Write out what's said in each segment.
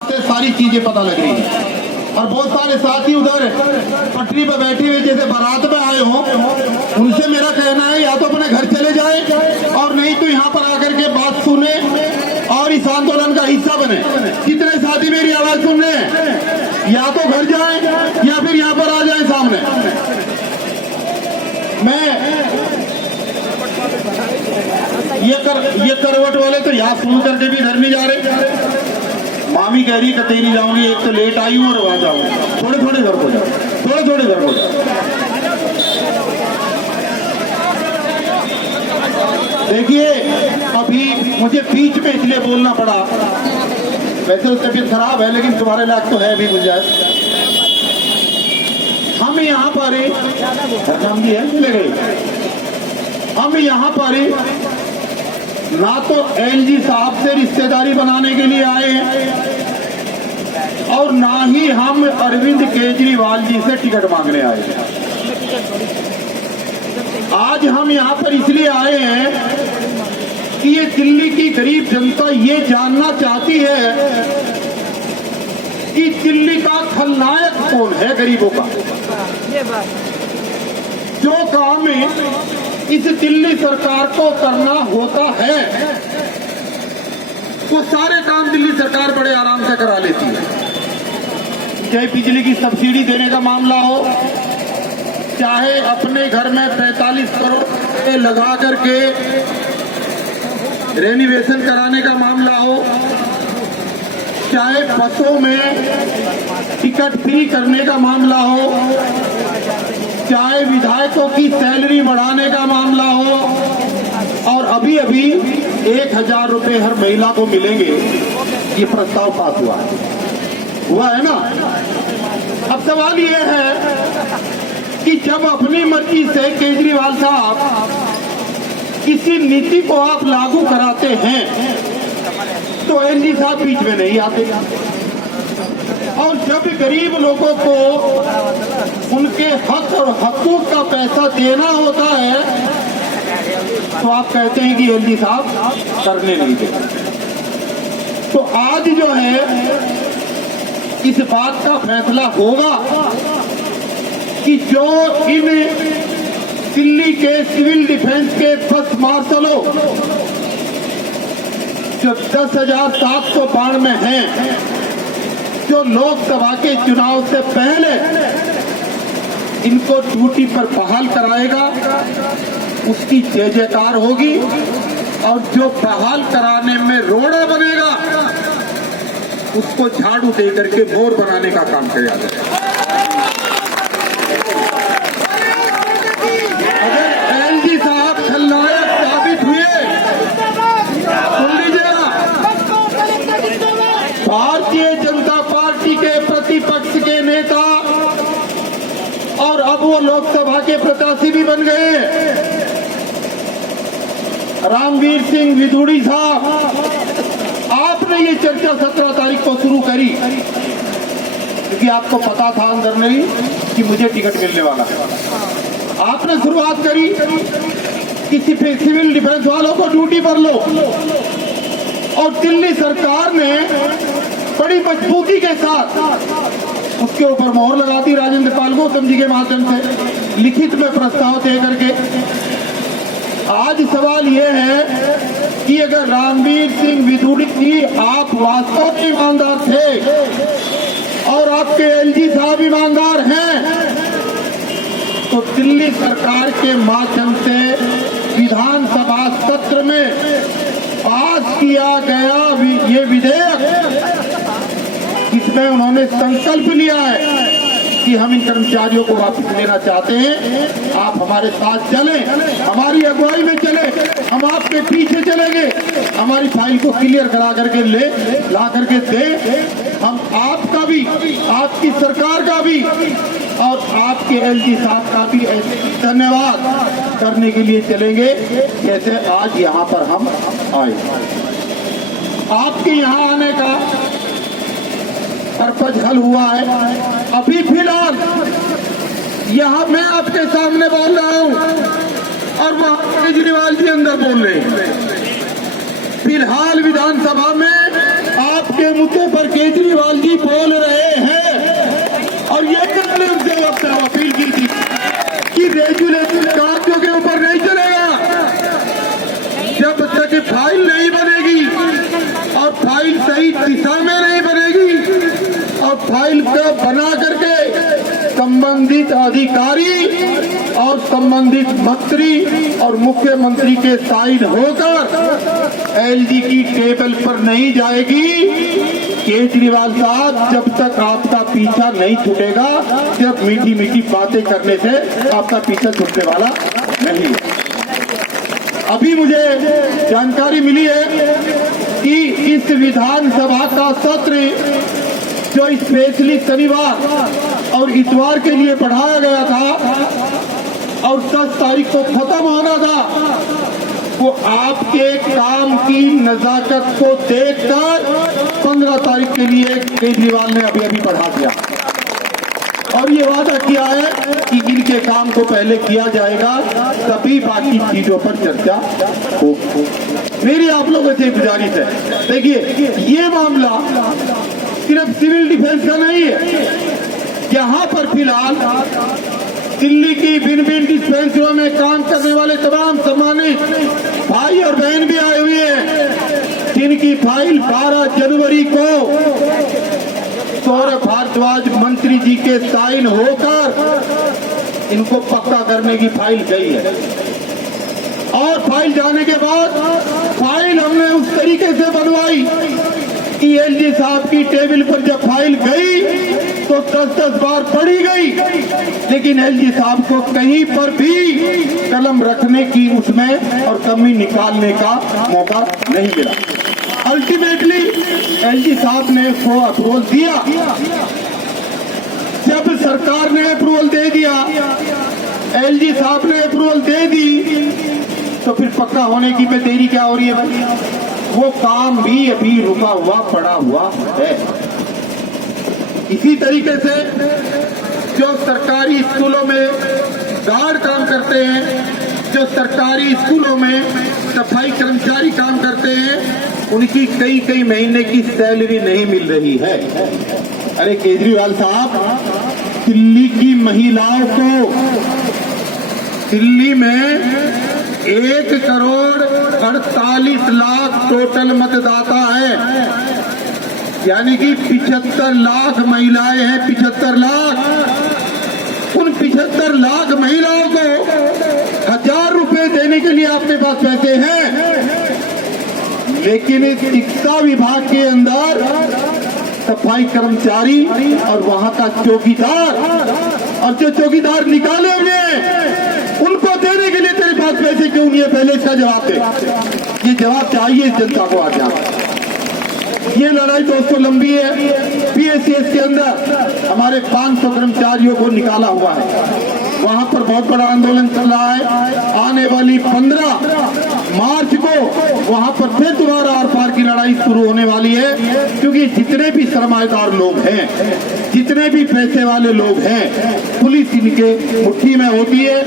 से सारी चीजें पता लग रही है। और बहुत सारे साथी उधर पटरी पर बैठे हुए जैसे बारात में आए हो, उनसे मेरा कहना है या तो अपने घर चले जाए और नहीं तो यहाँ पर आकर के बात सुने और इस आंदोलन का हिस्सा बने। कितने साथी मेरी आवाज सुन रहे हैं? या तो घर जाए या फिर यहाँ पर आ जाए सामने। मैं ये करवट वाले तो यहाँ सुन करके भी घर नहीं जा रहे। मामी कह रही कतई नहीं जाऊंगी, एक तो लेट आई हूँ और वहां जाऊंगी। थोड़े थोड़े घर को जाओ, थोड़े थोड़े घर को जाओ। देखिए अभी मुझे बीच में इसलिए बोलना पड़ा, वैसे तो तबीयत खराब है लेकिन तुम्हारे लायक तो है भी गुंजाइश। हम यहाँ पर नाम जी है चले गए। हम यहाँ पर ना तो एलजी साहब से रिश्तेदारी बनाने के लिए आए हैं और ना ही हम अरविंद केजरीवाल जी से टिकट मांगने आए हैं। आज हम यहाँ पर इसलिए आए हैं कि ये दिल्ली की गरीब जनता ये जानना चाहती है कि दिल्ली का खलनायक कौन है गरीबों का। जो काम इस दिल्ली सरकार को करना होता है वो सारे काम दिल्ली सरकार बड़े आराम से करा लेती है। चाहे बिजली की सब्सिडी देने का मामला हो, चाहे अपने घर में 45 करोड़ लगा करके रेनोवेशन कराने का मामला हो, चाहे बसों में टिकट फ्री करने का मामला हो, चाहे विधायकों की सैलरी बढ़ाने का मामला हो, और अभी अभी 1000 रुपए हर महिला को मिलेंगे, ये प्रस्ताव पास हुआ है ना। अब सवाल ये है कि जब अपनी मर्जी से केजरीवाल साहब किसी नीति को आप लागू कराते हैं तो एलजी साहब बीच में नहीं आते, और जब गरीब लोगों को उनके हक और हकूक का पैसा देना होता है तो आप कहते हैं कि एलजी साहब करने नहीं देते। तो आज जो है इस बात का फैसला होगा कि जो इन दिल्ली के सिविल डिफेंस के बस मार्शलों जो 10,792 में हैं, जो लोकसभा के चुनाव से पहले इनको ड्यूटी पर बहाल कराएगा उसकी जय जयकार होगी, और जो बहाल कराने में रोड़ा बनेगा उसको झाड़ू दे करके मोर बनाने का काम किया जाएगा। अगर एलजी साहब खलनायक साबित हुए, सुन लीजिएगा, भारतीय जनता पार्टी के प्रतिपक्ष के नेता और अब वो लोकसभा के प्रत्याशी भी बन गए रामवीर सिंह विधूड़ी साहब, आपने ये चर्चा 17 तारीख को शुरू करी क्योंकि आपको पता था अंदर नहीं कि मुझे टिकट मिलने वाला है। आपने शुरुआत करी किसी सिविल डिफेंस वालों को ड्यूटी पर लो, और दिल्ली सरकार ने बड़ी मजबूती के साथ उसके ऊपर मोहर लगा दी राजेंद्र पाल गौतम जी के माध्यम से लिखित में प्रस्ताव दे करके। आज सवाल यह है कि अगर रामवीर सिंह विधूड़ी जी आप वास्तव में ईमानदार थे और आपके एलजी साहब ईमानदार हैं तो दिल्ली सरकार के माध्यम से विधानसभा सत्र में पास किया गया ये विधेयक, इसमें उन्होंने संकल्प लिया है कि हम इन कर्मचारियों को वापस लेना चाहते हैं। आप हमारे साथ चलें, हमारी अगुवाई में चले, हम आपके पीछे चलेंगे, हमारी फाइल को क्लियर करा करके ला करके दे। हम आपका भी, आपकी सरकार का भी और आपके एलजी साहब का भी धन्यवाद करने के लिए चलेंगे जैसे आज यहाँ पर हम आए। आपके यहाँ आने का पर्पज हल हुआ है। अभी फिलहाल यहाँ मैं आपके सामने बोल रहा हूँ और वहाँ केजरीवाल जी अंदर बोल रहे हैं। फिलहाल विधानसभा में आप के मुद्दे पर केजरीवाल जी बोल रहे हैं और ये मैंने उनसे अपील की थी कि रेगुलेशन कार्यों के ऊपर नहीं चलेगा जब तक फाइल नहीं बनेगी और फाइल सही दिशा में नहीं बनेगी और फाइल को बना करके संबंधित अधिकारी और संबंधित मंत्री और मुख्यमंत्री के साइन होकर एलजी की टेबल पर नहीं जाएगी। केजरीवाल साहब, जब तक आपका पीछा नहीं छूटेगा, जब मीठी मीठी बातें करने से आपका पीछा छूटने वाला नहीं है। अभी मुझे जानकारी मिली है कि इस विधानसभा का सत्र जो स्पेशली शनिवार और इतवार के लिए बढ़ाया गया था और 10 तारीख को खत्म होना था, वो आपके काम की नजाकत को देखकर 15 तारीख के लिए केजरीवाल ने अभी बढ़ा दिया और ये वादा किया है कि इनके काम को पहले किया जाएगा, तभी बाकी चीजों पर चर्चा हो। मेरी आप लोगों से गुजारिश है, देखिए ये मामला सिर्फ सिविल डिफेंस का नहीं है। यहाँ पर फिलहाल दिल्ली की भिन्न भिन्न डिस्पेंसरियों में काम करने वाले तमाम सम्मानित भाई और बहन भी आए हुए हैं, जिनकी फाइल 12 जनवरी को सौरभ भारद्वाज मंत्री जी के साइन होकर इनको पक्का करने की फाइल गई है और फाइल जाने के बाद फाइल हमने उस तरीके से बनवाई कि एलजी साहब की टेबल पर जब फाइल गई तो 10-10 बार पढ़ी गई, लेकिन एलजी साहब को कहीं पर भी कलम रखने की उसमें और कमी निकालने का मौका नहीं मिला। अल्टीमेटली एलजी साहब ने उसको अप्रूवल दिया। जब सरकार ने अप्रूवल दे दिया, एलजी साहब ने अप्रूवल दे दी, तो फिर पक्का होने की में देरी क्या हो रही है? वो काम भी अभी रुका हुआ पड़ा हुआ है। इसी तरीके से जो सरकारी स्कूलों में गार्ड काम करते हैं, जो सरकारी स्कूलों में सफाई कर्मचारी काम करते हैं, उनकी कई महीने की सैलरी नहीं मिल रही है। अरे केजरीवाल साहब, दिल्ली की महिलाओं को, दिल्ली में 1 करोड़ 48 लाख टोटल मतदाता है, यानी कि 75 लाख महिलाएं हैं। 75 लाख, उन 75 लाख महिलाओं को 1000 रुपए देने के लिए आपके पास पैसे हैं, लेकिन इस शिक्षा विभाग के अंदर सफाई कर्मचारी और वहां का चौकीदार और जो चौकीदार निकाले हुए उनको देने के लिए तेरे पास पैसे क्यों नहीं है? पहले इसका जवाब दे। ये जवाब चाहिए इस जनता को आज। ये लड़ाई दोस्तों लंबी है। पीएससीएस के अंदर हमारे 500 कर्मचारियों को निकाला हुआ है, वहां पर बहुत बड़ा आंदोलन चल रहा है। आने वाली 15 मार्च को वहां पर फिर दोबारा आर पार की लड़ाई शुरू होने वाली है, क्योंकि जितने भी सरमाएदार लोग हैं, जितने भी पैसे वाले लोग हैं, पुलिस इनके मुट्ठी में होती है,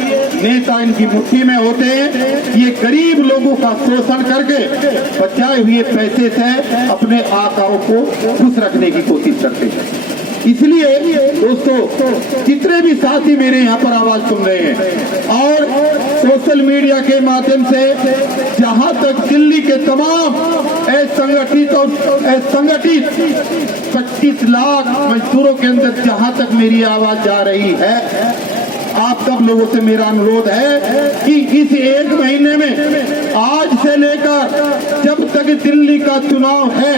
नेता इनकी मुट्ठी में होते हैं। ये गरीब लोगों का शोषण करके बचाए हुए पैसे से अपने आकाओं को खुश रखने की कोशिश करते हैं। इसलिए दोस्तों, जितने भी साथी मेरे यहाँ पर आवाज सुन रहे हैं और सोशल मीडिया के माध्यम से जहाँ तक दिल्ली के तमाम असंगठित और असंगठित 25 लाख मजदूरों के अंदर जहाँ तक मेरी आवाज जा रही है, आप सब लोगों से मेरा अनुरोध है कि इस 1 महीने में आज से लेकर जब तक दिल्ली का चुनाव है,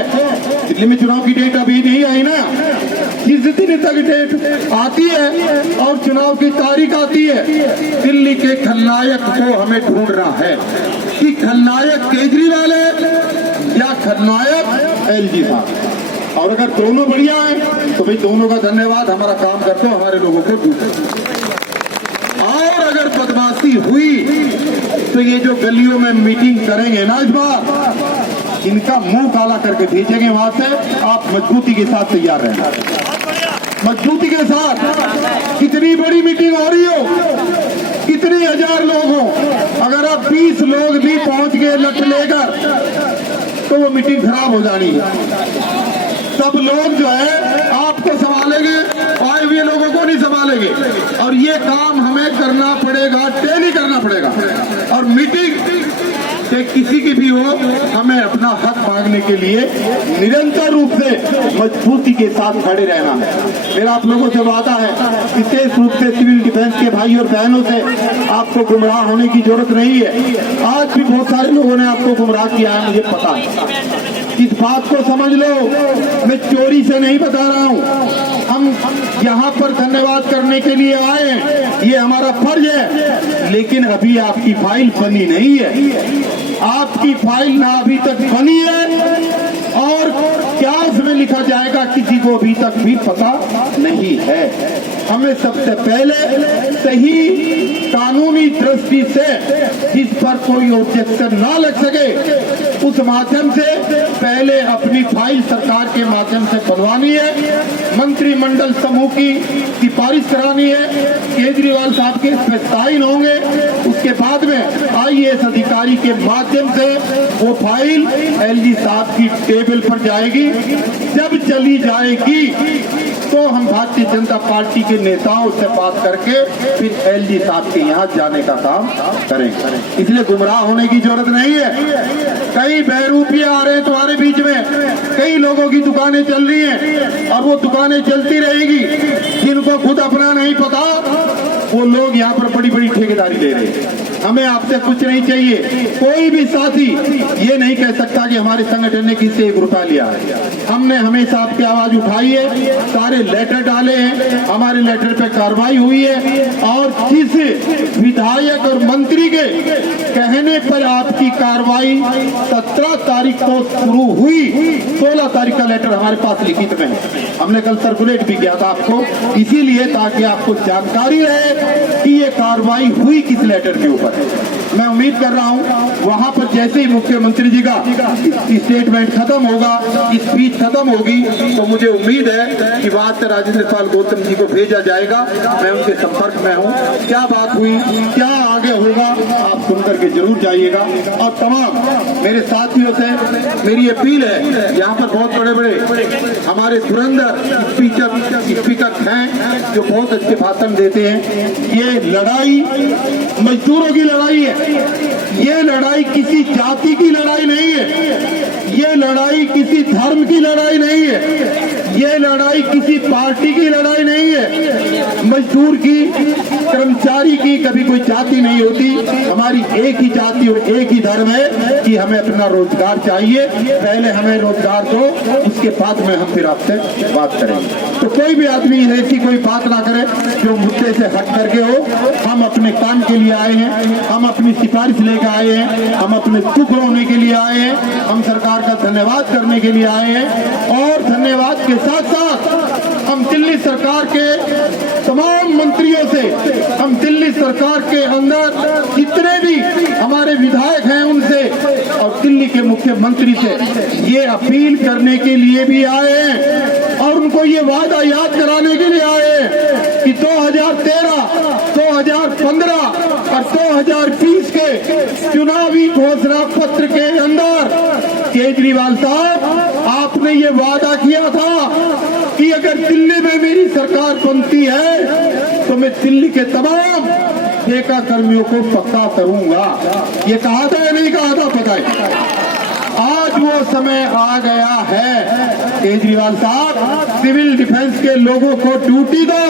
दिल्ली में चुनाव की डेट अभी नहीं आई ना, जिस दिन तक डेट आती है और चुनाव की तारीख आती है, दिल्ली के खलनायक को हमें ढूंढना है कि खलनायक केजरीवाल है या खलनायक एलजी साहब। और अगर दोनों बढ़िया हैं तो भाई दोनों का धन्यवाद, हमारा काम करते हो, हमारे लोगों को ढूंढो। और अगर बदमाशी हुई तो ये जो गलियों में मीटिंग करेंगे ना इस बार, इनका मुंह काला करके भेजेंगे वहां से। आप मजबूती के साथ तैयार रहना, मजबूती के साथ। कितनी बड़ी मीटिंग हो रही हो, कितने 1000 लोग हो, अगर आप 20 लोग भी पहुंच गए लट लेकर तो वो मीटिंग खराब हो जानी है। सब लोग जो है आपको संभालेंगे, आए हुए लोगों को नहीं संभालेंगे। और ये काम हमें करना पड़ेगा, डेली करना पड़ेगा। और मीटिंग से किसी की भी हो, हमें अपना हक मांगने के लिए निरंतर रूप से मजबूती के साथ खड़े रहना है। मेरा आप लोगों से वादा है, विशेष रूप से सिविल डिफेंस के भाई और बहनों से, आपको गुमराह होने की जरूरत नहीं है। आज भी बहुत सारे लोगों ने आपको गुमराह किया है, मुझे पता है। इस बात को समझ लो, मैं चोरी से नहीं बता रहा हूँ। हम यहाँ पर धन्यवाद करने के लिए आए हैं, ये हमारा फर्ज है। लेकिन अभी आपकी फाइल बनी नहीं है, आपकी फाइल ना अभी तक बनी है, और क्या उसमें लिखा जाएगा किसी को अभी तक भी पता नहीं है। हमें सबसे पहले सही कानूनी दृष्टि से जिस पर कोई ऑब्जेक्शन ना लग सके, उस माध्यम से पहले अपनी फाइल सरकार के माध्यम से बनवानी है, मंत्रिमंडल समूह की सिफारिश करानी है, केजरीवाल साहब के इसमें साइन होंगे। उसके बाद में आईएएस अधिकारी के माध्यम से वो फाइल एलजी साहब की टेबल पर जाएगी। जब चली जाएगी तो हम भारतीय जनता पार्टी के नेताओं से बात करके फिर एलजी साहब के यहाँ जाने का काम करेंगे। इसलिए गुमराह होने की जरूरत नहीं है। कई बहरूपिया आ रहे हैं तुम्हारे बीच में, कई लोगों की दुकानें चल रही हैं और वो दुकानें चलती रहेगी। जिनको खुद अपना नहीं पता, वो लोग यहाँ पर बड़ी बड़ी ठेकेदारी ले रहे हैं। हमें आपसे कुछ नहीं चाहिए। कोई भी साथी ये नहीं कह सकता कि हमारे संगठन ने किसी से 1 रुपया लिया है। हमने हमेशा आपकी आवाज उठाई है, सारे लेटर डाले हैं, हमारे लेटर पे कार्रवाई हुई है। और जिस विधायक और मंत्री के कहने पर आपकी कार्रवाई 17 तारीख को शुरू हुई, 16 तारीख का लेटर हमारे पास लिखित में है। हमने कल सर्कुलेट भी किया था आपको, इसीलिए ताकि आपको जानकारी रहे कि ये कार्रवाई हुई किस लेटर के ऊपर। मैं उम्मीद कर रहा हूँ वहां पर जैसे ही मुख्यमंत्री जी का स्टेटमेंट खत्म होगा, स्पीच खत्म होगी, तो मुझे उम्मीद है कि वहां से राजेंद्र पाल गौतम जी को भेजा जाएगा। मैं उनके संपर्क में हूँ। क्या बात हुई, क्या आगे होगा, आप सुन करके जरूर जाइएगा। और तमाम मेरे साथियों से मेरी अपील है, यहाँ पर बहुत बड़े बड़े हमारे धुरंधर स्पीकर हैं जो बहुत अच्छे भाषण देते हैं। ये लड़ाई मजदूरों की लड़ाई है, ये लड़ाई किसी जाति की लड़ाई नहीं है, ये लड़ाई किसी धर्म की लड़ाई नहीं है, ये लड़ाई किसी पार्टी की लड़ाई नहीं है। मजदूर की, कर्मचारी की कभी कोई जाति नहीं होती। हमारी एक ही जाति और एक ही धर्म है कि हमें अपना रोजगार चाहिए। पहले हमें रोजगार दो, उसके बाद में हम फिर आपसे बात करेंगे। तो कोई भी आदमी ऐसी कोई बात ना करे जो मुद्दे से हट करके हो। हम अपने काम के लिए आए हैं, हम अपनी सिफारिश लेकर आए हैं, हम अपने दुख रोने के लिए आए हैं, हम सरकार का धन्यवाद करने के लिए आए हैं। और धन्यवाद के साथ साथ हम दिल्ली सरकार के तमाम मंत्रियों से, हम दिल्ली सरकार के अंदर जितने भी हमारे विधायक हैं उनसे, और दिल्ली के मुख्यमंत्री से ये अपील करने के लिए भी आए हैं और उनको ये वादा याद कराने के लिए आए हैं कि 2013, 2015 और 2020 के चुनावी घोषणा पत्र के अंदर केजरीवाल साहब आपने ये वादा किया था कि अगर दिल्ली में मेरी सरकार बनती है तो मैं दिल्ली के तमाम ठेका कर्मियों को पक्का करूंगा। ये कहा था या नहीं कहा था, पता है। आज वो समय आ गया है। केजरीवाल साहब, सिविल डिफेंस के लोगों को ड्यूटी दो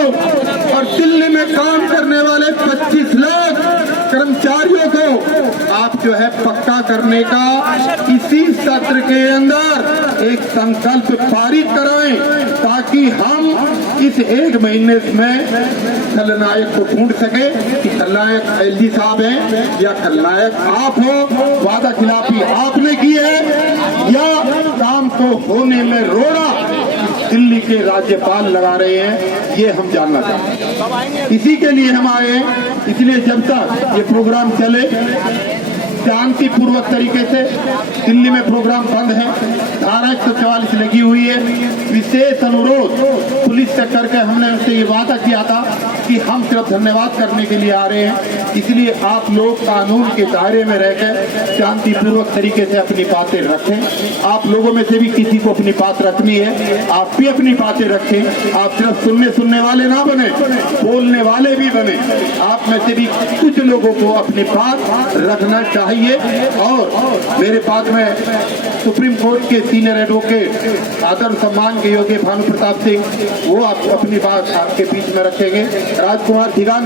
और दिल्ली में काम करने वाले 25 लाख कर्मचारियों को आप जो है पक्का करने का इसी सत्र के अंदर एक संकल्प पारित कराएं, ताकि हम इस 1 महीने में खलनायक को ढूंढ सके कि खलनायक एलजी साहब हैं या खलनायक आप हो। वादा खिलाफी आपने की है या काम को होने में रोड़ा दिल्ली के राज्यपाल लगा रहे हैं, ये हम जानना चाहते हैं। इसी के लिए हम आए हैं। इसलिए जब तक ये प्रोग्राम चले शांतिपूर्वक तरीके से, दिल्ली में प्रोग्राम बंद है, धारा 144 लगी हुई है। विशेष अनुरोध पुलिस पुलिस से करके हमने उनसे ये वादा किया था कि हम सिर्फ धन्यवाद करने के लिए आ रहे हैं, इसलिए आप लोग कानून के दायरे में रहकर शांतिपूर्वक तरीके से अपनी बातें रखें। आप लोगों में से भी किसी को अपनी बात रखनी है, आप भी अपनी बातें रखें। आप सिर्फ सुनने वाले ना बने, बोलने वाले भी बने। आप में से भी कुछ लोगों को अपनी बात रखना चाहिए। और मेरे बाद में सुप्रीम कोर्ट के सीनियर एडवोकेट आदर सम्मान के योग्य भानु प्रताप सिंह, वो आप अपनी बात आपके बीच में रखेंगे। राजकुमार धिगान